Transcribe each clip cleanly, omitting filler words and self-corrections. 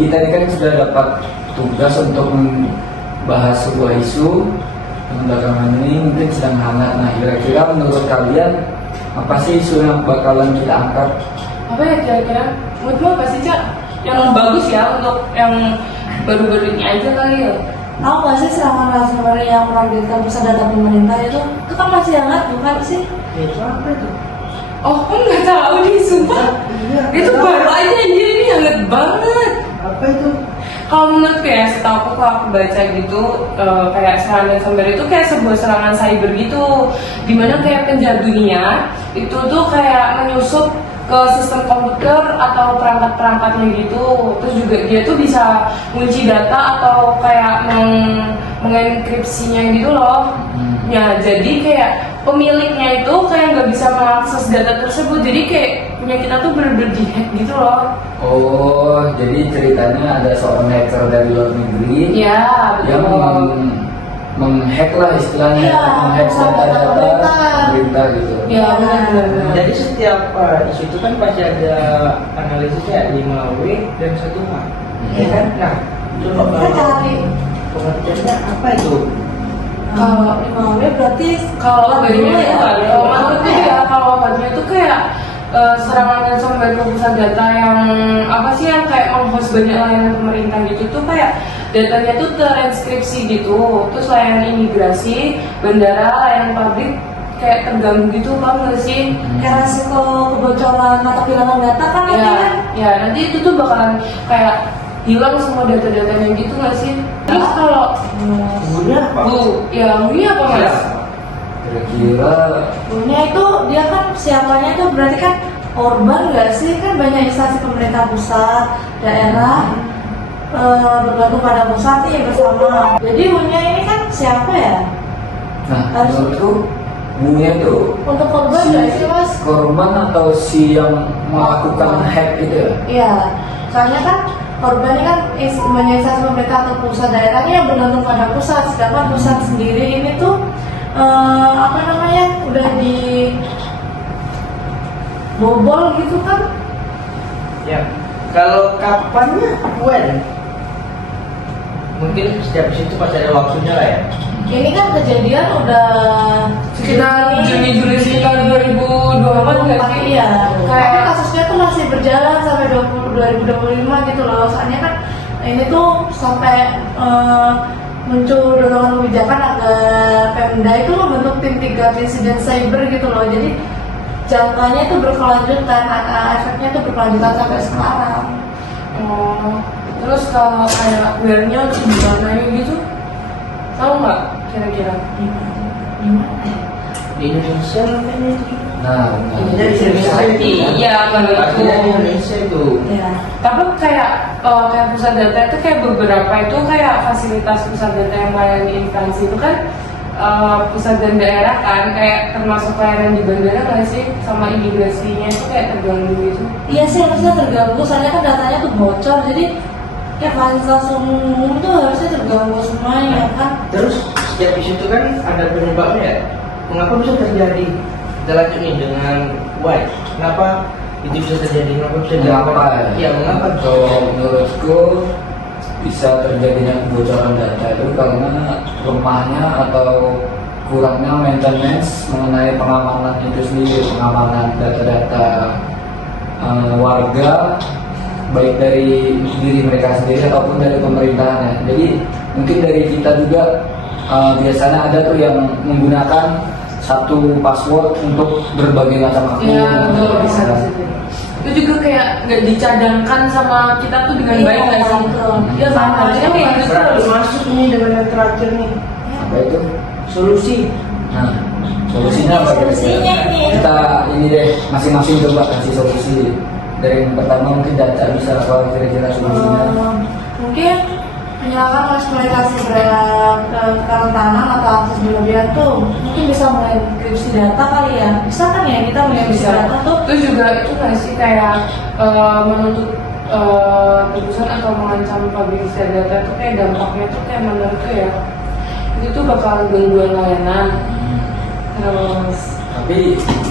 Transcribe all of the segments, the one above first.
kita ini kan sudah dapat tugas untuk membahas sebuah isu yang belakangan ini mungkin sedang hangat. Nah, kira-kira menurut kalian apa sih isu yang bakalan kita angkat? Apa ya kira-kira? Menurutmu apa sih, Cak? Yang bagus ya untuk yang baru-baru ini aja kali ya? Tahu nggak sih serangan ransomware yang menargetkan pusat data pemerintah itu kan masih hangat bukan sih? Itu apa itu? Oh, kan nggak tahu nih, sumpah. Iya, Itu baru aja anjir, ini hangat banget. apa itu? Kalau menurutku ya, setahu aku kalau aku baca gitu, kayak serangan ransomware itu kayak sebuah serangan cyber gitu, dimana kayak penjadunya itu tuh kayak menyusup ke sistem komputer atau perangkat-perangkatnya gitu. Terus juga dia tuh bisa kunci data atau kayak mengenkripsinya gitu loh. Ya, jadi kayak pemiliknya itu kayak nggak bisa mengakses data tersebut. Jadi kayak punya kita tuh bener-bener di-hack gitu loh. Oh, jadi ceritanya ada seorang hacker dari luar negeri Ya, yang betul. menghack lah istilahnya, Iya, menghack data-data pemerintah. pemerintah gitu. Ya, benar-benar. Jadi setiap isu itu kan pasti ada analisisnya 5W dan 1H. Ya kan? Nah, coba Kita cari pengertiannya apa itu? kalau 5W berarti Kalau bagian itu ya? kalau menurutku ya, kalau bagian itu kayak serangan ransomware ke pusat data yang apa sih yang kayak menghost banyak layanan pemerintah gitu tuh kayak datanya tuh terinskripsi gitu, terus layanan imigrasi, bandara, layanan pabrik kayak terganggu gitu, paham nggak sih? kayak resiko kebocoran atau kehilangan data kan nanti Ya, kan ya nanti itu tuh bakalan kayak hilang semua data-datanya gitu nggak sih? Terus kalau Bunyinya apa? ya ini apa mas? Kira-kira punya itu dia kan siapanya itu berarti kan korban nggak sih, kan banyak instansi pemerintah pusat, daerah bergantung pada pusat nih bersama. Jadi punya ini kan siapa ya? nah Harus- menurutku Bunya itu Untuk korban nggak sih mas? korban atau si yang melakukan hack gitu ya? Iya, soalnya kan korban ini kan banyak instansi pemerintah atau pusat daerahnya yang bergantung pada pusat, sedangkan pusat sendiri ini tuh apa namanya udah di bobol gitu kan? Ya. Kalau kapannya? When? Mungkin setiap situ pasti ada waktunya lah ya. Ini kan kejadian udah Sekitar Juni-Juli sekitar 2024 nggak sih? Iya. Tapi Kayak kasusnya tuh masih berjalan sampai 2025 gitu loh. Soalnya kan ini tuh sampai muncul dorongan kebijakan agar Pemda itu membentuk tim 3 insiden cyber gitu loh. Jadi jangkanya itu berkelanjutan, efeknya itu berkelanjutan sampai sekarang. terus kalau kayak bayarnya untuk gimana gitu, tahu nggak kira-kira? Di Indonesia kayaknya itu. Nah, Jadi Indonesia itu. Iya, menurutku. Pastinya di Indonesia itu. Ya. Tapi kayak pusat data itu kayak beberapa itu kayak fasilitas pusat data yang melayani instansi itu kan pusat dan daerah kan, kayak termasuk layanan di bandara nggak sih, sama imigrasinya itu kayak terganggu gitu. Iya sih harusnya terganggu, soalnya kan datanya tuh bocor, jadi ya fasilitas umum tuh harusnya terganggu semuanya kan. Terus setiap isu itu kan ada penyebabnya ya. Mengapa bisa terjadi? Kita lanjut nih dengan why. Kenapa itu bisa terjadi? Kenapa bisa Mengapa ya? Iya, mengapa? Kalau menurutku bisa terjadinya kebocoran data itu karena lemahnya atau kurangnya maintenance mengenai pengamanan itu sendiri, pengamanan data-data warga, baik dari diri mereka sendiri ataupun dari pemerintahannya. Jadi mungkin dari kita juga biasanya ada tuh yang menggunakan satu password untuk berbagai macam akun. Iya, betul, bisa. Itu juga kayak nggak dicadangkan sama kita tuh dengan baik nggak sih? Iya, Sama harusnya kayak gitu Berarti terus. masuk nih dengan yang terakhir nih. Apa itu? Solusi. Nah, solusinya apa kira-kira? Solusinya ini. Kita ini deh masing-masing coba kasih solusi. Dari yang pertama mungkin data bisa apa kira-kira solusinya? Mungkin menyalakan mas komunikasi kerentanan atau akses berlebihan tuh mungkin bisa mengenkripsi data kali ya, bisa kan ya kita mengenkripsi Bisa. data tuh. Terus juga itu nggak sih kayak menuntut tebusan atau mengancam publikasi data itu kayak dampaknya tuh kayak menurutku ya itu tuh bakal gangguan layanan. Kenapa mas? Tapi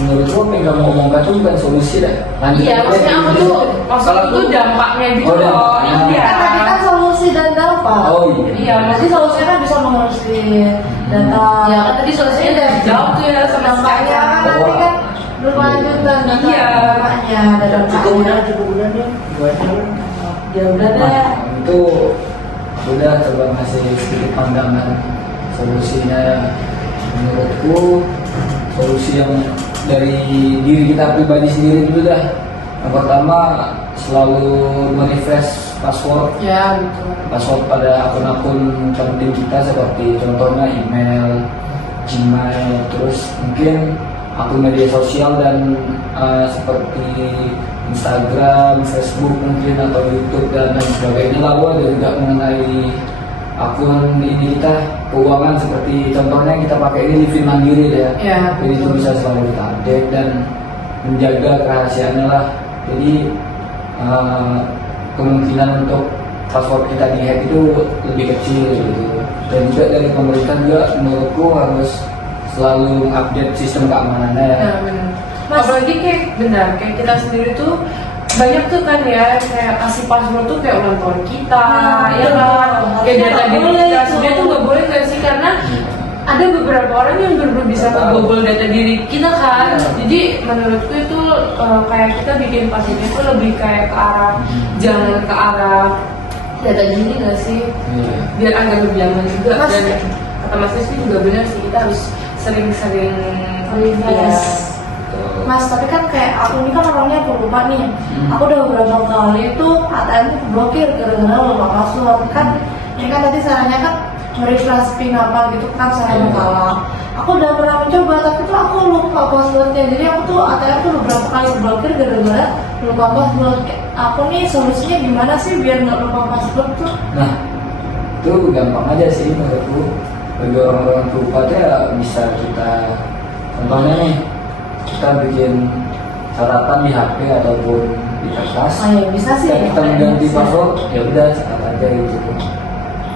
menurut gua apa yang kamu omongkan tuh bukan solusi dah. Lanjut Iya, aja. maksudnya aku tuh maksudku tuh dampaknya gitu Oh, loh. dampaknya. Iya. Kan tadi kan solusi dan dampak. Oh iya. Iya, Nanti solusinya kan bisa mengurusi data. Ya kan tadi solusinya udah jauh tuh ya sama dampaknya kan sekarang. nanti kan berkelanjutan data Iya. dampaknya ada Cukup dampaknya. udah nih. Buat Ya udah deh. Nah, itu udah coba ngasih sedikit pandangan solusinya. Menurutku solusi yang dari diri kita pribadi sendiri dulu dah. Yang pertama selalu merefresh password Ya gitu. password pada akun-akun penting kita seperti contohnya email, Gmail, terus mungkin akun media sosial dan seperti Instagram, Facebook mungkin atau YouTube dan lain sebagainya. Lalu ada juga mengenai akun ini kita keuangan seperti contohnya yang kita pakai ini Livin Mandiri ya. Ya, Jadi itu betul. bisa selalu kita update dan menjaga kerahasiaannya lah. Jadi kemungkinan untuk password kita dihack itu lebih kecil gitu. Dan juga dari pemerintah juga menurutku harus selalu update sistem keamanannya ya. Nah, benar. Apalagi kayak benar kayak kita sendiri tuh banyak tuh kan ya kayak kasih password tuh kayak ulang tahun kita, ya kan? Kayak harusnya data nggak diri boleh kita itu. sebenarnya tuh nggak boleh nggak sih karena ada beberapa orang yang benar bisa ngebobol data diri kita kan. Jadi menurutku itu kayak kita bikin password itu lebih kayak ke arah jangan ke arah data diri nggak sih? Iya. Biar agak lebih aman juga. Mas- Dan kata Mas Rizky juga benar sih kita harus sering-sering Refresh. Mas, tapi kan kayak aku ini kan orangnya pelupa nih. Aku udah beberapa kali itu ATM itu blokir gara-gara lupa password. Kan ini kan tadi sarannya kan merefresh pin apa gitu kan sarannya kalah. Aku udah pernah mencoba tapi tuh aku lupa passwordnya. Jadi aku tuh ATM tuh beberapa kali blokir gara-gara lupa password. Aku nih solusinya gimana sih biar nggak lupa password tuh? Nah, itu gampang aja sih menurutku. Bagi orang-orang pelupa ya bisa kita contohnya nih kita bikin catatan di HP ataupun di kertas. Oh ya bisa sih. Ketika kita mengganti password ya udah catat aja gitu.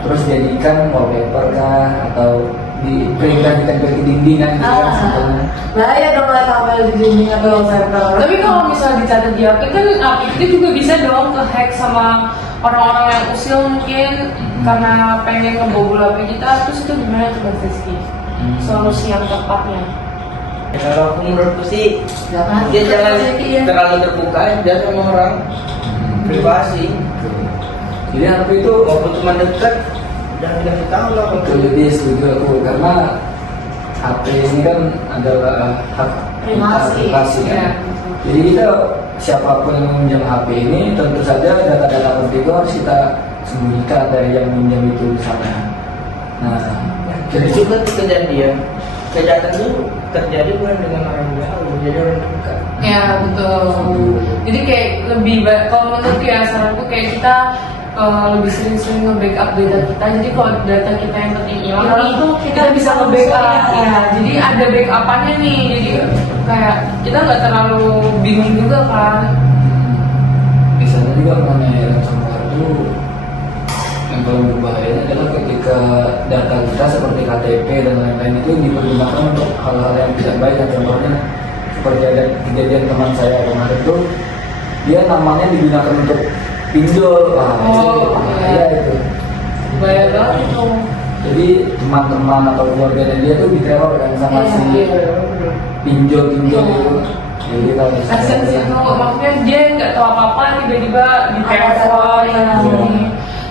Terus jadikan wallpaper kah atau diperintahkan ke dinding kan gitu kan sebetulnya. Bahaya dong lah tampil di dinding atau wallpaper. Tapi kalau misalnya dicatat di HP kan HP itu juga bisa dong ke-hack sama orang-orang yang usil mungkin karena pengen ngebobol HP kita. Terus itu gimana tuh Mas Rizky? Solusi yang tepatnya? Kalau aku menurutku sih Jangan. dia jangan Iya. terlalu terbuka aja sama orang, privasi. Jadi HP itu Walaupun cuma dekat, jangan dikasih tahu lah. lebih setuju aku karena HP ini kan adalah hak Privasi. privasi kan. Iya. Jadi kita siapapun yang meminjam HP ini tentu saja data-data penting itu harus kita sembunyikan dari yang meminjam itu misalnya. Nah, Jadi juga tuh kejadian itu terjadi bukan dengan orang jauh, jadi orang dekat. Ya betul. Jadi kayak lebih kalau menurut ya saranku kayak kita lebih sering-sering nge-backup data kita. Jadi kalau data kita yang penting hilang Hilang nih, tuh kita kita bisa bisa nge-backup. langsung Ya, jadi ada backupannya nih. Jadi kayak kita nggak terlalu bingung juga kan. misalnya juga mengenai ransomware itu yang paling berbahaya adalah ketika data kita seperti KTP dan lain-lain itu dipergunakan untuk hal-hal yang tidak baik. Dan contohnya seperti ada kejadian teman saya kemarin itu dia namanya digunakan untuk pinjol. Wah, Oh, itu iya. bahaya itu. Bahaya banget itu. Jadi teman-teman atau keluarganya dia tuh diteror kan sama Iya, si iya. pinjol-pinjol Iya. itu. Jadi kita harus Kasian sih itu, maksudnya dia nggak tahu apa-apa tiba-tiba di telepon Iya. ini.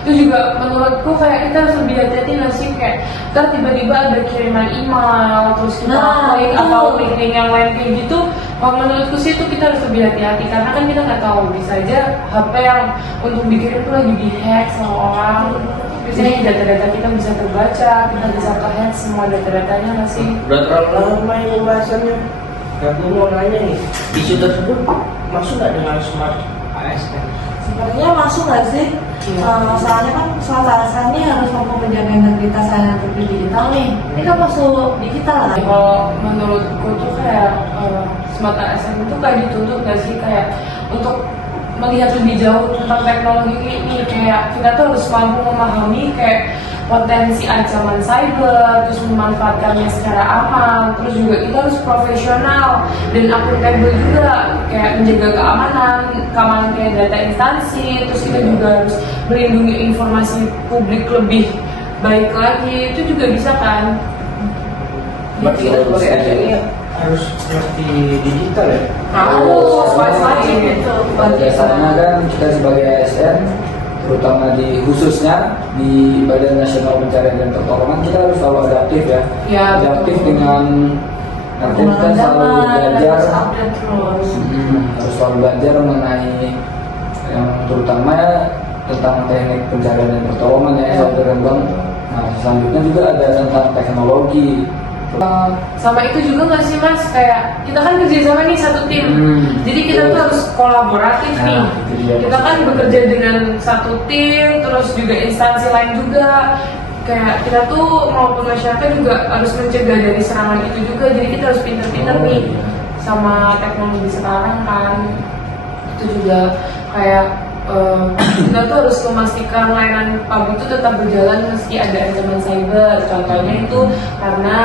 Itu juga menurutku kayak kita harus lebih hati-hati nggak sih kayak ntar tiba-tiba ada kiriman email terus kita Nah, klik itu. atau link-link yang lain kayak gitu. Kalau menurutku sih itu kita harus lebih hati-hati karena kan kita nggak tahu bisa aja HP yang untuk dikirim itu lagi dihack sama orang. Biasanya data-data kita bisa terbaca, kita bisa ke-hack semua data-datanya nggak sih? Udah terlalu lama ini pembahasannya. Aku mau nanya nih, isu tersebut masuk nggak dengan smart ASN? Sebenarnya masuk nggak sih? Iya. Soalnya kan soal alasannya harus mampu menjaga integritas dan digital nih. Ini kan masuk digital lah. Kalau menurutku tuh kayak smart ASN itu kayak dituntut gak sih kayak untuk melihat lebih jauh tentang teknologi ini kayak kita tuh harus mampu memahami kayak potensi ancaman cyber, terus memanfaatkannya secara aman, terus juga kita harus profesional dan akuntabel juga, kayak menjaga keamanan kayak data instansi, terus kita juga harus melindungi informasi publik lebih baik lagi, itu juga bisa kan? Berarti kita sebagai ASN ini harus ngerti digital ya? Harus, Wajib gitu. Biasanya kan kita sebagai ASN, terutama di khususnya di Badan Nasional Pencarian dan Pertolongan, kita harus selalu adaptif ya. Ya, Adaptif betul. dengan artinya kita selalu belajar, update terus. harus selalu belajar mengenai yang terutama ya tentang teknik pencarian dan pertolongan ya, selalu berkembang. Nah, selanjutnya juga ada tentang teknologi. Sama itu juga nggak sih mas, kayak kita kan kerja sama nih satu tim, jadi kita tuh harus kolaboratif nih. Nah, itu dia. Kita kan bekerja dengan satu tim, terus juga instansi lain juga. Kayak kita tuh maupun masyarakat juga harus mencegah dari serangan itu juga. Jadi kita harus pinter-pinter nih sama teknologi sekarang kan. Itu juga kayak kita tuh harus memastikan layanan publik itu tetap berjalan meski ada ancaman cyber. Contohnya itu karena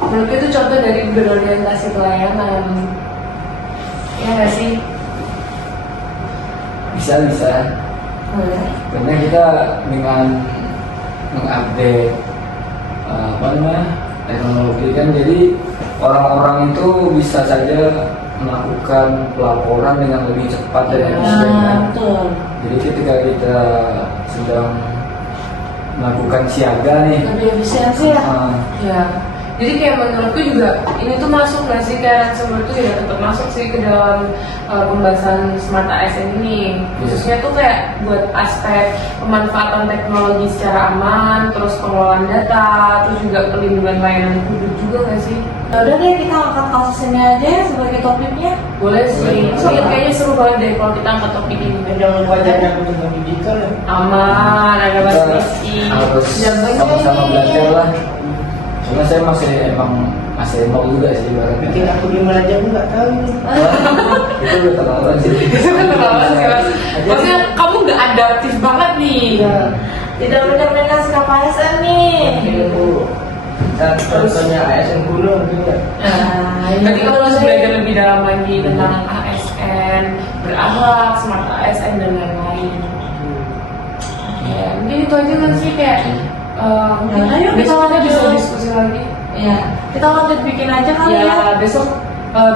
menurutku itu contoh dari berorientasi pelayanan. Ya nggak sih? Bisa. Karena kita dengan mengupdate teknologi kan, jadi orang-orang itu bisa saja melakukan pelaporan dengan lebih cepat dan efisien. Betul. Jadi ketika kita sedang melakukan siaga nih, Lebih efisiensi ya. Ya, jadi kayak menurutku juga ini tuh masuk nggak sih, kayak ransomware tuh ya tetap masuk sih ke dalam pembahasan Smart ASN ini. Khususnya tuh kayak buat aspek pemanfaatan teknologi secara aman, terus pengelolaan data, terus juga perlindungan layanan publik juga nggak sih? Ya udah deh, kita angkat kasus ini aja ya sebagai topiknya. Boleh sih. Soalnya kayaknya seru banget deh kalau kita angkat topik ini. Dan jangan lupa ajarnya aku tentang digital ya. Aman, ada Mas Rizky. harus sama-sama belajar lah. Cuma saya masih mau juga sih barangnya. Bikin aku di aja aku nggak tahu. Itu udah terlalu sih. Kenapa sih mas? Maksudnya kamu nggak adaptif banget nih. Tidak benar-benar sikap ASN nih. Contohnya ASN kuno gitu ya. Nanti kamu harus belajar lebih dalam lagi tentang ASN, berakhlak, smart ASN dan lain-lain. Ya, mungkin itu aja kan sih kayak. Mungkin ayo kita besok kita bisa lanjut. diskusi lagi. Ya, kita lanjut bikin aja kali ya. Ya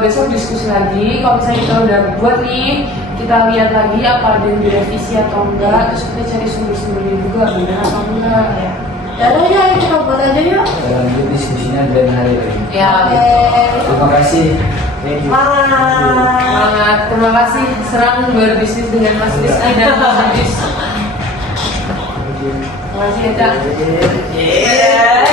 besok diskusi lagi. Kalau misalnya kita udah buat nih, kita lihat lagi apa ada yang direvisi atau enggak. Terus kita cari sumber-sumbernya juga, benar apa enggak. Ya udah ya, kita buat aja yuk. Kita lanjut diskusinya di lain hari lagi. Ya, Oke. Terima kasih. Semangat. semangat. Terima kasih serang berbisnis dengan Mas Rizky dan Mas Adis. Terima kasih ya, Cak. Yeah.